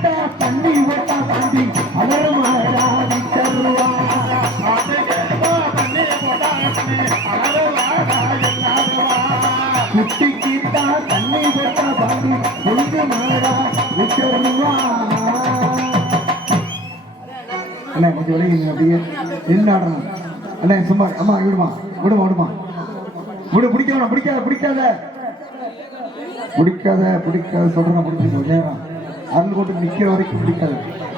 அழகே. தண்ணி ஓட்டா தம்பி தருவா தண்ணி ஓட்டா ஒன்று மாடா விட்டுருவா அண்ணா கொஞ்சம் விலகிங்க அப்படியே என்ன அண்ணா சும்மா அம்மா விடுமா. விடுமா விடுமா விடு பிடிக்காத பிடிக்காத பிடிக்காத பிடிக்காத பிடிக்காத சொல்றேன் பிடிச்சிக்கோ நேரம் ಅಲ್ಲಿ ಕೊಟ್ಟು ಮಿಕ್ಕಿರೋದಕ್ಕೆ